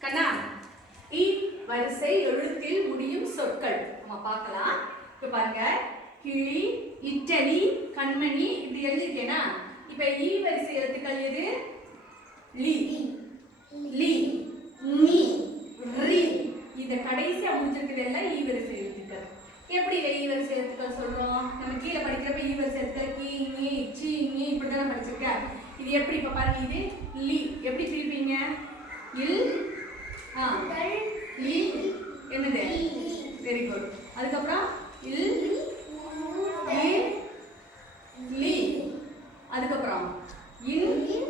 கண்ணா இ வரிசை எழுத்தில் முடியும் சொற்கள் நம்ம பார்க்கலாம். இப்ப பாருங்க, கிளி, இட்டலி, கண்மணி இப்படி எழுதிருக்கேனா. இப்ப இ வரிசை எழுத்துக்கள் எது? லி, லி, நீ, ரி. இந்த கடைசியா முடிஞ்சிருக்கிறது எல்லாம் இ வரிசை எழுத்துக்கள். எப்படி இ வரிசை எழுத்துக்கள் சொல்றோம்? நம்ம கீழே படிக்கிறப்ப இ வரிசை எழுத்துக்கள் கி, நீ, சி, நீ இப்படிதான் படிச்சிருக்க. இது எப்படி? இப்ப பாருங்க, இது லி. எப்படி பிரிப்பீங்க? இல், லி, என்னது? Very good. அதுக்கப்புறம் இல், லி, லி. அதுக்கப்புறம் இன்,